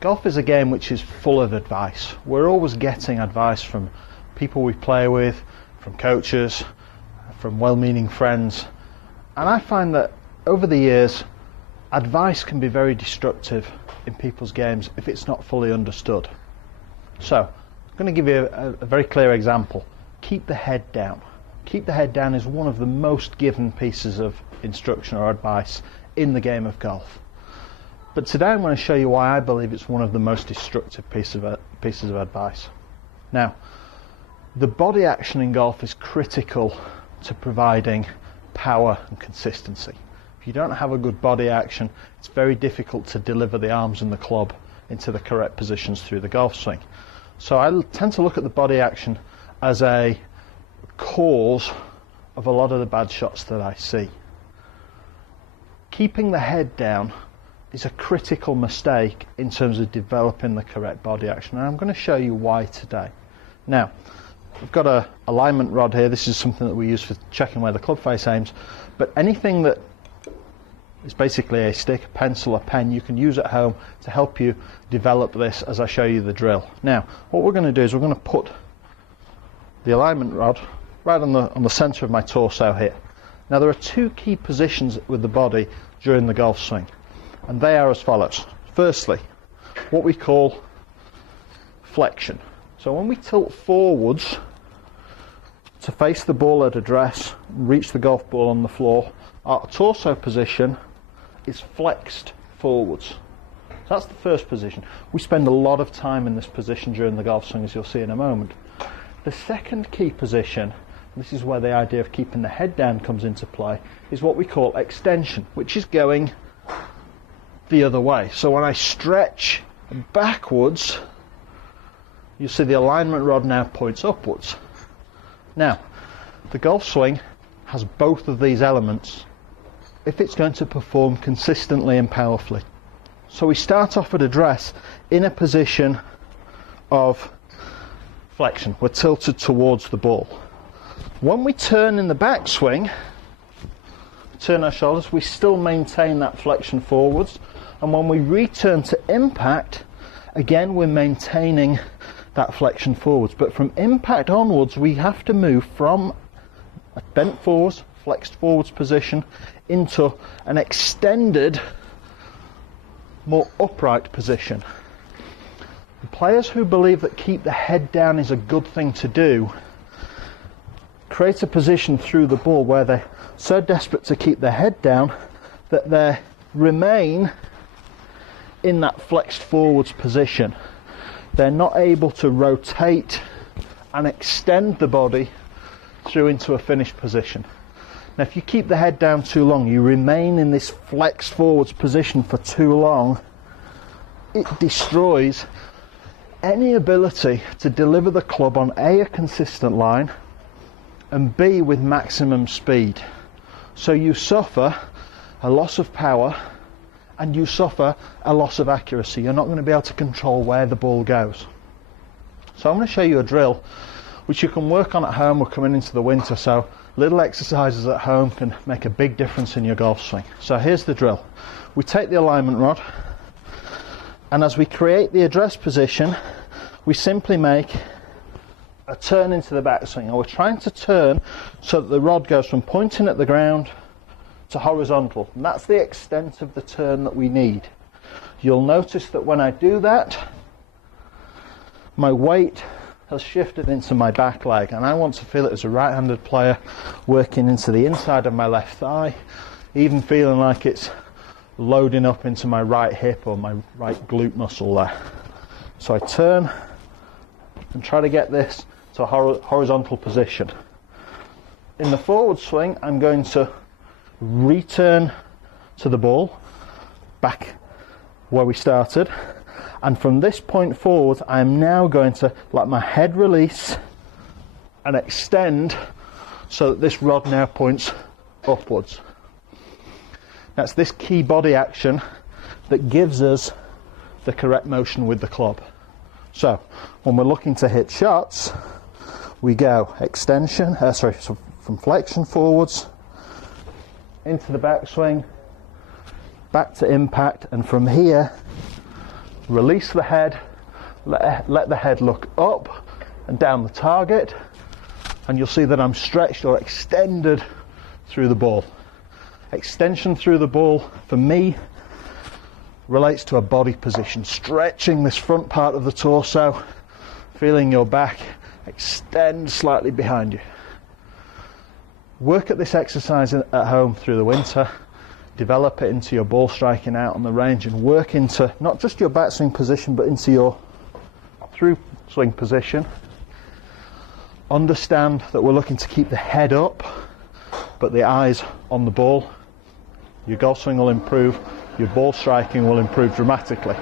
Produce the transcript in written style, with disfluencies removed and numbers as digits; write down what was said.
Golf is a game which is full of advice. We're always getting advice from people we play with, from coaches, from well-meaning friends. And I find that over the years, advice can be very destructive in people's games if it's not fully understood. So, I'm going to give you a very clear example. Keep the head down. Keep the head down is one of the most given pieces of instruction or advice in the game of golf. But today I'm going to show you why I believe it's one of the most destructive pieces of advice. Now, the body action in golf is critical to providing power and consistency. If you don't have a good body action, it's very difficult to deliver the arms and the club into the correct positions through the golf swing. So I tend to look at the body action as a cause of a lot of the bad shots that I see. Keeping the head down is a critical mistake in terms of developing the correct body action, and I'm going to show you why today. Now, I've got a alignment rod here. This is something that we use for checking where the club face aims, but anything that is basically a stick, a pencil, a pen, you can use at home to help you develop this as I show you the drill. Now, what we're going to do is we're going to put the alignment rod right on the center of my torso here. Now, there are two key positions with the body during the golf swing, and they are as follows. Firstly, what we call flexion. So when we tilt forwards to face the ball at address, reach the golf ball on the floor, our torso position is flexed forwards. So that's the first position. We spend a lot of time in this position during the golf swing, as you'll see in a moment. The second key position, this is where the idea of keeping the head down comes into play, is what we call extension, which is going the other way. So when I stretch backwards, you see the alignment rod now points upwards. Now, the golf swing has both of these elements if it's going to perform consistently and powerfully. So we start off at address in a position of flexion. We're tilted towards the ball. When we turn in the backswing, turn our shoulders, we still maintain that flexion forwards, and when we return to impact, again we're maintaining that flexion forwards. But from impact onwards, we have to move from a bent forwards, flexed forwards position into an extended, more upright position. The players who believe that keep the head down is a good thing to do create a position through the ball where they're so desperate to keep their head down that they remain in that flexed forwards position. They're not able to rotate and extend the body through into a finished position. Now, if you keep the head down too long, you remain in this flexed forwards position for too long, it destroys any ability to deliver the club on A, a consistent line, and B, with maximum speed. So you suffer a loss of power and you suffer a loss of accuracy. You're not going to be able to control where the ball goes. So I'm going to show you a drill which you can work on at home. We're coming into the winter, so little exercises at home can make a big difference in your golf swing. So here's the drill. We take the alignment rod, and as we create the address position, we simply make a turn into the backswing, and we're trying to turn so that the rod goes from pointing at the ground to horizontal, and that's the extent of the turn that we need. You'll notice that when I do that, my weight has shifted into my back leg, and I want to feel it as a right-handed player working into the inside of my left thigh, even feeling like it's loading up into my right hip or my right glute muscle there. So I turn and try to get this to a horizontal position. In the forward swing, I'm going to return to the ball, back where we started, and from this point forward, I am now going to let my head release and extend so that this rod now points upwards. That's this key body action that gives us the correct motion with the club. So when we're looking to hit shots, we go extension, so from flexion forwards into the backswing, back to impact, and from here Release the head, let the head look up and down the target, and you'll see that I'm stretched or extended through the ball. Extension through the ball, for me, relates to a body position. Stretching this front part of the torso, feeling your back extend slightly behind you. Work at this exercise at home through the winter. Develop it into your ball striking out on the range, and work into not just your backswing position but into your through swing position. Understand that we're looking to keep the head up but the eyes on the ball. Your golf swing will improve, your ball striking will improve dramatically.